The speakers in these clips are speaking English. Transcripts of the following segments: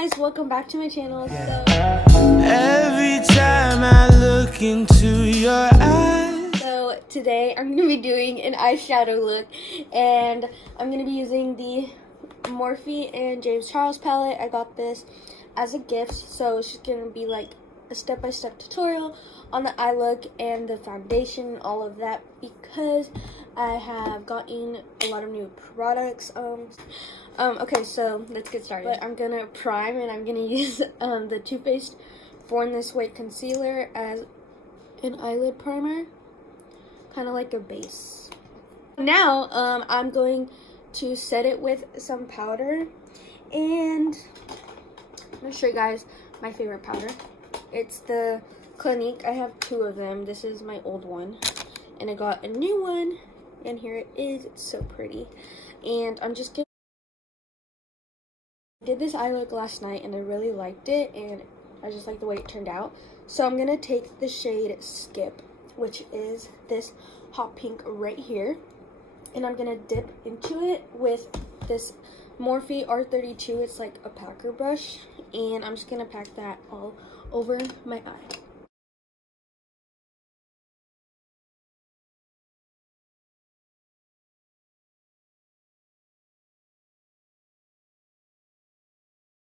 guys, welcome back to my channel. Every time I look into your eyes. So today I'm going to be doing an eyeshadow look, and I'm going to be using the Morphe and James Charles palette. I got this as a gift, so it's just going to be like a step-by-step tutorial on the eye look and the foundation, all of that, because I have gotten a lot of new products. Okay, so let's get started. But I'm gonna prime, and I'm gonna use the Too Faced Born This Way concealer as an eyelid primer, kind of like a base. Now I'm going to set it with some powder, and I'm gonna show you guys my favorite powder. It's the Clinique. I have two of them. This is my old one, and I got a new one, and here it is. It's so pretty. And I'm just gonna I did this eye look last night, and I really liked it, and I just like the way it turned out. So I'm gonna take the shade Skip, which is this hot pink right here, and I'm gonna dip into it with this Morphe R32. It's like a packer brush, and I'm just gonna pack that all over my eye.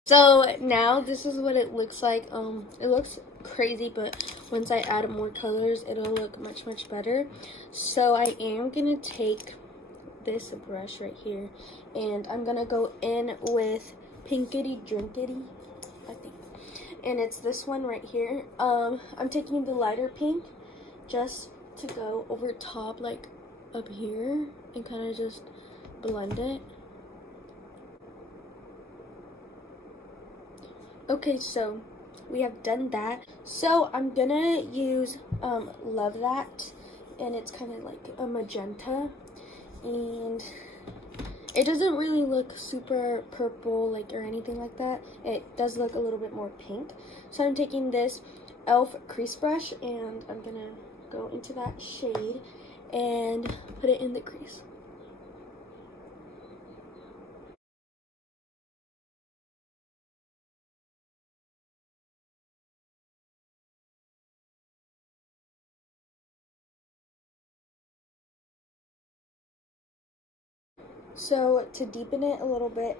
So now this is what it looks like. It looks crazy, but once I add more colors, it'll look much better. So I am gonna take this brush right here, and I'm gonna go in with Pinkity Drinkity, I think, and it's this one right here. I'm taking the lighter pink just to go over top, like up here, and kind of just blend it. Okay, so we have done that. So I'm gonna use Love That, and it's kind of like a magenta, and it doesn't really look super purple like or anything like that. It does look a little bit more pink. So I'm taking this e.l.f. crease brush, and I'm gonna go into that shade and put it in the crease. So to deepen it a little bit,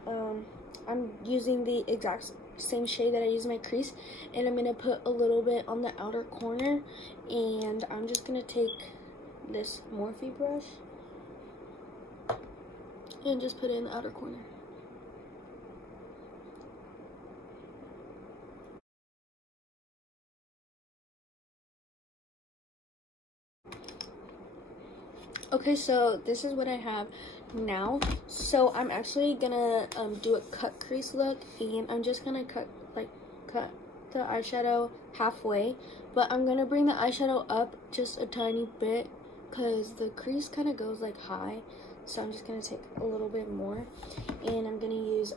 I'm using the exact same shade that I use my crease, and I'm going to put a little bit on the outer corner, and I'm just going to take this Morphe brush and just put it in the outer corner. Okay, so this is what I have now. So I'm actually gonna do a cut crease look, and I'm just gonna cut the eyeshadow halfway, but I'm gonna bring the eyeshadow up just a tiny bit because the crease kind of goes like high. So I'm just gonna take a little bit more, and I'm gonna use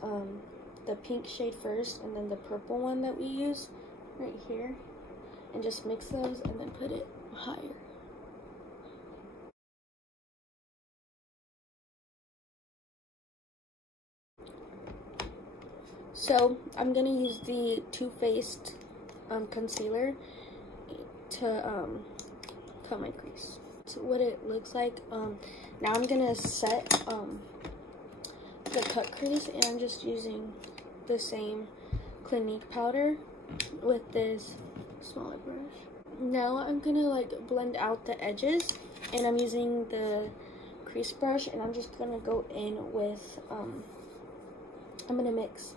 the pink shade first, and then the purple one that we use right here, and just mix those and then put it higher. So I'm gonna use the Too Faced concealer to cut my crease. So what it looks like. Now I'm gonna set the cut crease, and I'm just using the same Clinique powder with this smaller brush. Now I'm gonna like blend out the edges, and I'm using the crease brush, and I'm just gonna go in with I'm gonna mix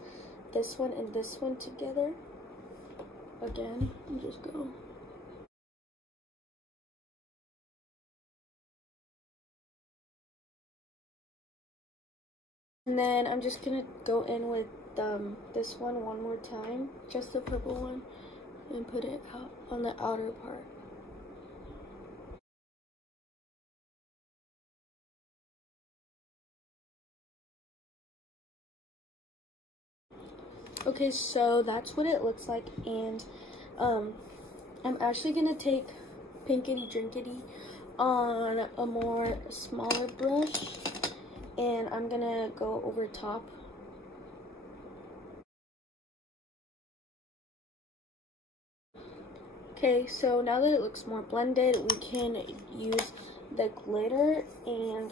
this one and this one together again, and just go. And then I'm just gonna go in with this one more time, just the purple one, and put it out on the outer part. Okay, so that's what it looks like, and I'm actually gonna take Pinkity Drinkity on a more smaller brush, and I'm gonna go over top Okay, so now that it looks more blended, we can use the glitter, and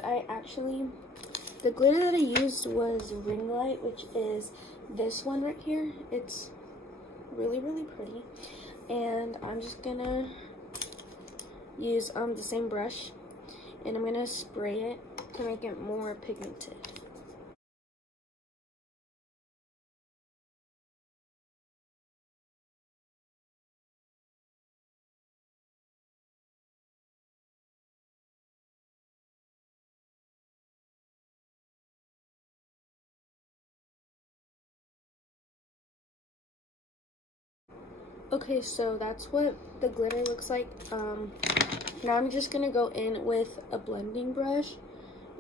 the glitter that I used was Ring Light, which is this one right here. It's really, really pretty, and I'm just gonna use the same brush, and I'm gonna spray it to make it more pigmented. Okay, so that's what the glitter looks like. Now I'm just gonna go in with a blending brush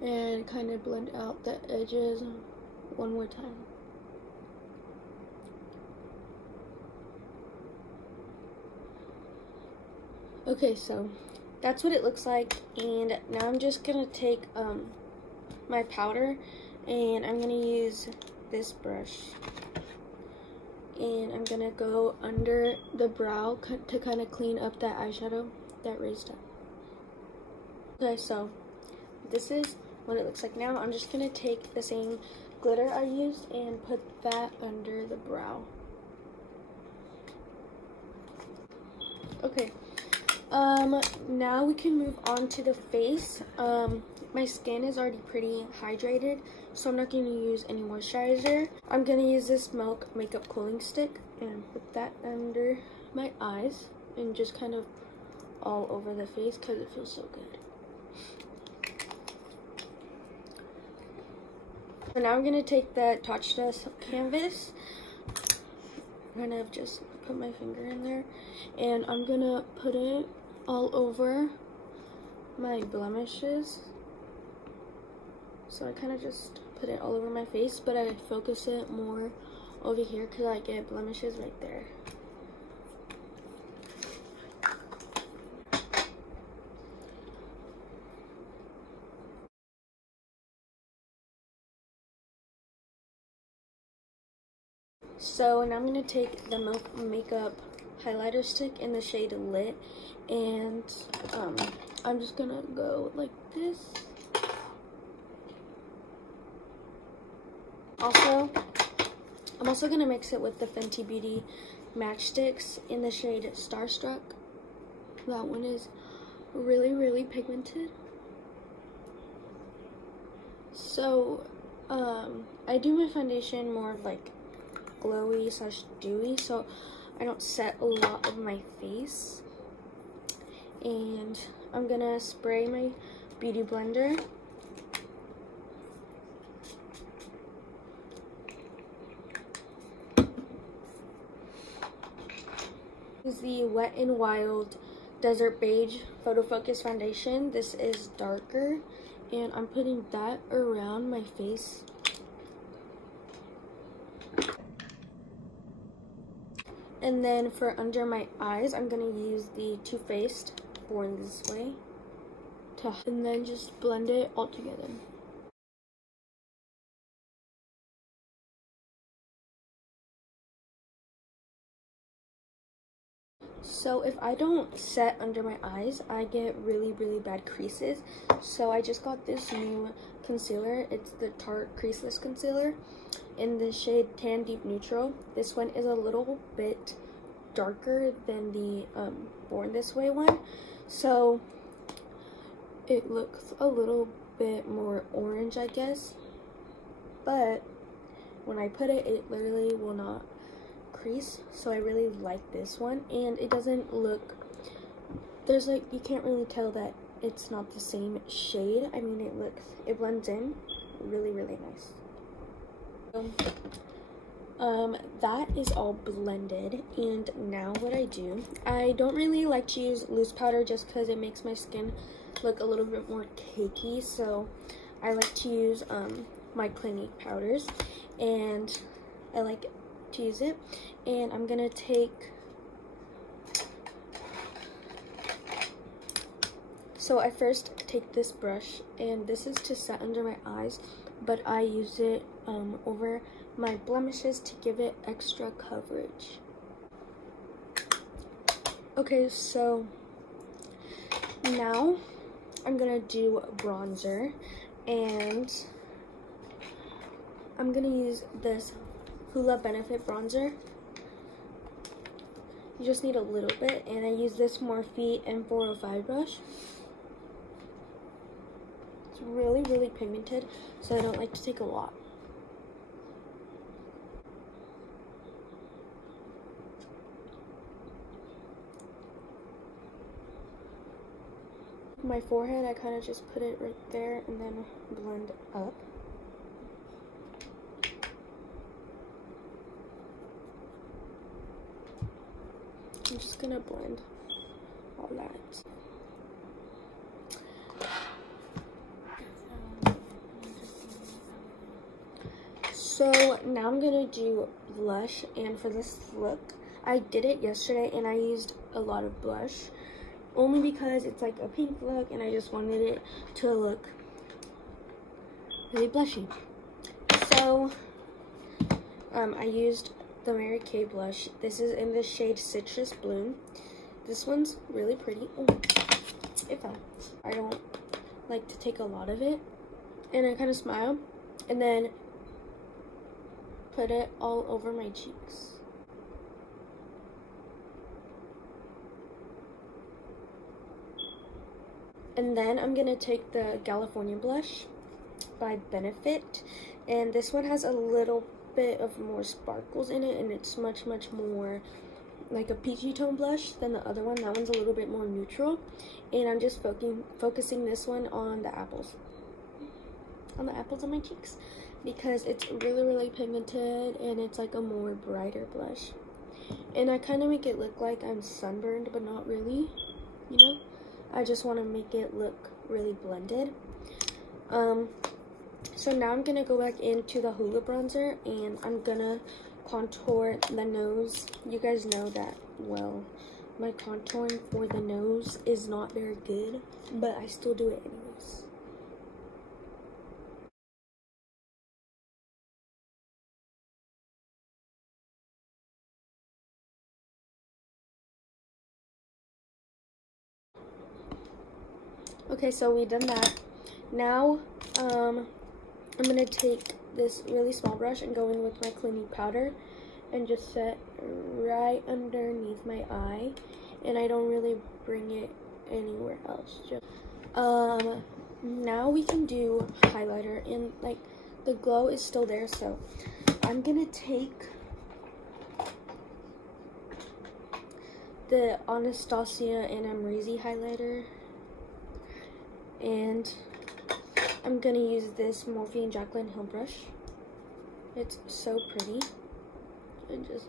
and kind of blend out the edges one more time. Okay, so that's what it looks like, and now I'm just gonna take my powder, and I'm gonna use this brush, and I'm gonna go under the brow to kind of clean up that eyeshadow that raised up. Okay, so this is what it looks like now. I'm just gonna take the same glitter I used and put that under the brow. Okay, now we can move on to the face. My skin is already pretty hydrated, so I'm not going to use any moisturizer. I'm going to use this Milk Makeup Cooling Stick and put that under my eyes and just kind of all over the face because it feels so good. So now I'm going to take the Touchless canvas, kind of just put my finger in there, and I'm going to put it all over my blemishes. So I kind of just put it all over my face, but I focus it more over here because I get blemishes right there. So now I'm going to take the Milk Makeup highlighter stick in the shade Lit, and I'm just going to go like this. I'm also going to mix it with the Fenty Beauty matchsticks in the shade Starstruck. That one is really, really pigmented. So, I do my foundation more of like glowy / dewy, so I don't set a lot of my face. And I'm going to spray my beauty blender. Is the Wet n Wild Desert Beige Photo Focus Foundation. This is darker, and I'm putting that around my face. And then for under my eyes, I'm going to use the Too Faced Born This Way, and then just blend it all together. So if I don't set under my eyes, I get really, really bad creases. So I just got this new concealer. It's the Tarte Creaseless Concealer in the shade Tan Deep Neutral. This one is a little bit darker than the Born This Way one. So it looks a little bit more orange, I guess. But when I put it, it literally will not crease, so I really like this one, and it doesn't look, there's like, you can't really tell that it's not the same shade. I mean, it blends in really, really nice. That is all blended, and now what I don't really like to use loose powder just because it makes my skin look a little bit more cakey, so I like to use my Clinique powders, and I like to use it. And I'm gonna take, so I first take this brush, and this is to set under my eyes, but I use it over my blemishes to give it extra coverage. Okay, so now I'm gonna do bronzer, and I'm gonna use this Hoola Benefit bronzer. You just need a little bit, and I use this Morphe M405 brush. It's really, really pigmented, so I don't like to take a lot. My forehead, I kind of just put it right there and then blend up. I'm just gonna blend all that. So now I'm gonna do blush, and for this look, I did it yesterday and I used a lot of blush, only because it's like a pink look and I just wanted it to look really blushy. So I used the Mary Kay blush. This is in the shade Citrus Bloom. This one's really pretty. Oh, it fell. I don't like to take a lot of it, and I kind of smile and then put it all over my cheeks. And then I'm gonna take the California blush by Benefit, and this one has a little bit of more sparkles in it, and it's much more like a peachy tone blush than the other one. That one's a little bit more neutral, and I'm just focusing this one on the apples of my cheeks, because it's really pigmented and it's like a more brighter blush, and I kind of make it look like I'm sunburned, but not really, you know. I just want to make it look really blended. So now I'm gonna go back into the Hoola bronzer, and I'm gonna contour the nose. You guys know that, well, my contouring for the nose is not very good, but I still do it anyways. Okay, so we done that. Now, I'm gonna take this really small brush and go in with my Clinique powder and just set right underneath my eye, and I don't really bring it anywhere else. Just now we can do highlighter, and like the glow is still there, so I'm gonna take the Anastasia and Amrezy highlighter, and I'm gonna use this Morphe and Jaclyn Hill brush. It's so pretty. And just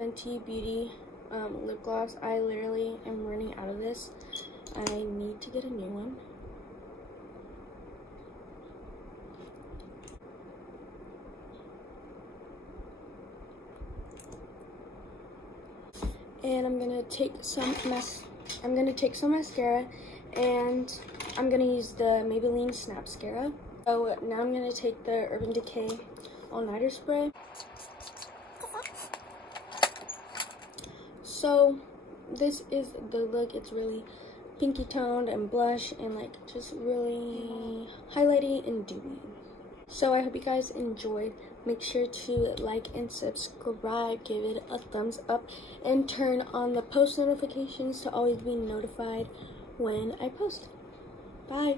Fenty Beauty lip gloss. I literally am running out of this. I need to get a new one. And I'm gonna take some mascara, and I'm gonna use the Maybelline Snap Mascara. So now I'm gonna take the Urban Decay All Nighter Spray. So this is the look. It's really pinky toned and blush and like just really highlighty and dewy. So I hope you guys enjoyed. Make sure to like and subscribe, give it a thumbs up, and turn on the post notifications to always be notified when I post. Bye.